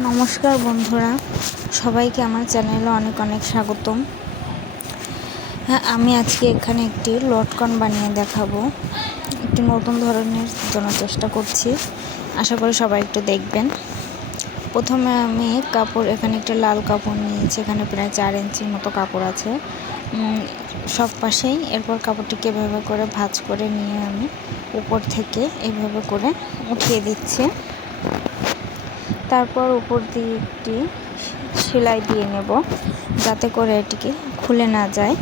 নমস্কার বন্ধুরা, সবাইকে আমার চ্যানেলে অনেক অনেক স্বাগতম। হ্যাঁ, আমি আজকে এখানে একটি লটকন বানিয়ে দেখাবো। একটি নতুন ধরনের জন্য চেষ্টা করছি, আশা করি সবাই একটু দেখবেন। প্রথমে আমি এখানে একটা লাল কাপড় নিয়েছি, এখানে প্রায় 4 ইঞ্চির মতো কাপড় আছে সব পাশেই। এরপর কাপড়টিকে এভাবে করে ভাঁজ করে নিয়ে আমি উপর থেকে এভাবে করে উঠিয়ে দিচ্ছি। তারপর উপর দিয়ে একটি সেলাই দিয়ে নেব, যাতে করে এটিকে খুলে না যায়।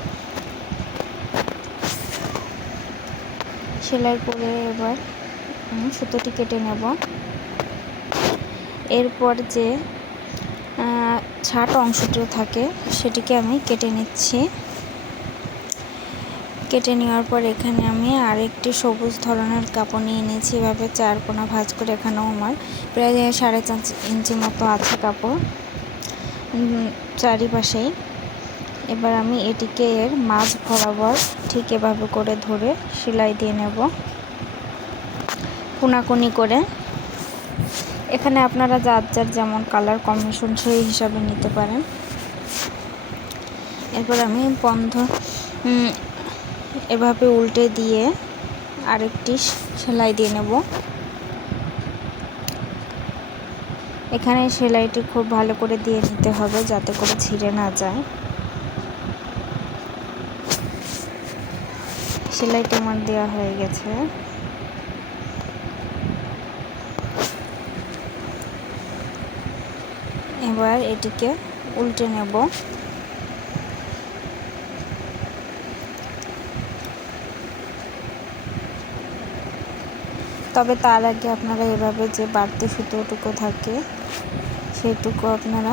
সেলাই করে এবার সুতোটি কেটে নেব। এরপর যে ছাট অংশটি থাকে সেটিকে আমি কেটে নিচ্ছি। কেটে নেওয়ার পর এখানে আমি আরেকটি সবুজ ধরনের কাপড় নিয়ে নিয়েছি। এভাবে 4 কোণা ভাঁজ করে এখানেও আমার প্রায় 4.5 ইঞ্চি মতো আছে কাপড় চারিপাশেই। এবার আমি এটিকে এর মাঝ বরাবর ঠিক এভাবে করে ধরে সেলাই দিয়ে নেব কোনাকুনি করে। এখানে আপনারা যার যার যেমন কালার কম্বিনেশন সেই হিসাবে নিতে পারেন। এরপর আমি এভাবে উল্টে দিয়ে আরেকটি সেলাই দিয়ে নেব। এখানে সেলাইটি খুব ভালো করে দিয়ে নিতে হবে, যাতে করে ছিঁড়ে না যায়। সেলাইটি আমার দেওয়া হয়ে গেছে। এবার এটিকে উল্টে নেব। তবে তার আগে আপনারা এভাবে যে বাড়তি সুতোটুকু থাকে সেটুকু আপনারা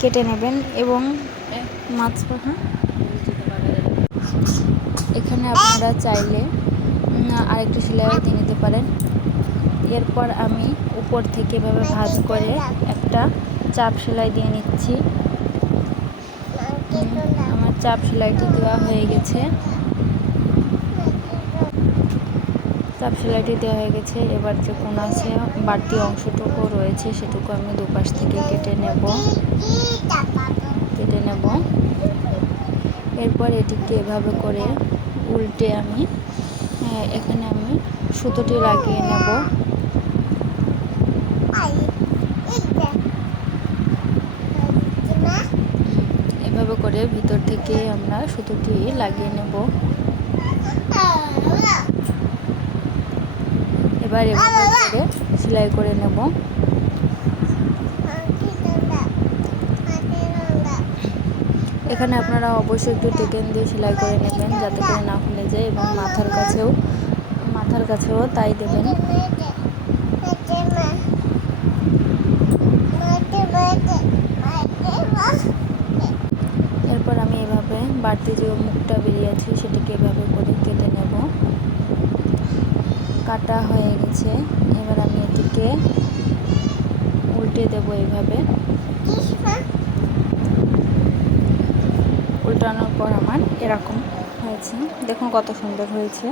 কেটে নেবেন এবং এখানে আপনারা চাইলে আরেকটি সেলাই দিয়ে নিতে পারেন। এরপর আমি উপর থেকে এভাবে ভাঁজ করে একটা চাপ সেলাই দিয়ে নিচ্ছি। আমার চাপ সেলাইটি দেওয়া হয়ে গেছে। এবার যে কোণা আছে বাড়তি অংশটুকু রয়েছে সেটুকু আমি দুপাশ থেকে কেটে নেব। এরপর এটিকে এভাবে করে উল্টে আমি এখানে সুতোটি লাগিয়ে নেব। এভাবে করে ভিতর থেকে আমরা সুতোটি লাগিয়ে নেব। এবার এভাবে করে সেলাই করে নেব। এখানে আপনারা অবশ্যই একটু টেকেন দিয়ে সেলাই করে নেবেন, যাতে করে না খুলে যায়, এবং মাথার কাছেও তাই দেবেন। এরপর আমি এভাবে বাড়তি যে মুখটা বেরিয়ে আছে সেটিকে এভাবে করে কেটে নেব। কাটা হয়ে গেছে। এবার আমি এটিকে উল্টে দেব। এইভাবে উল্টানোর পর আমার এরকম হয়েছে। দেখুন কত সুন্দর হয়েছে।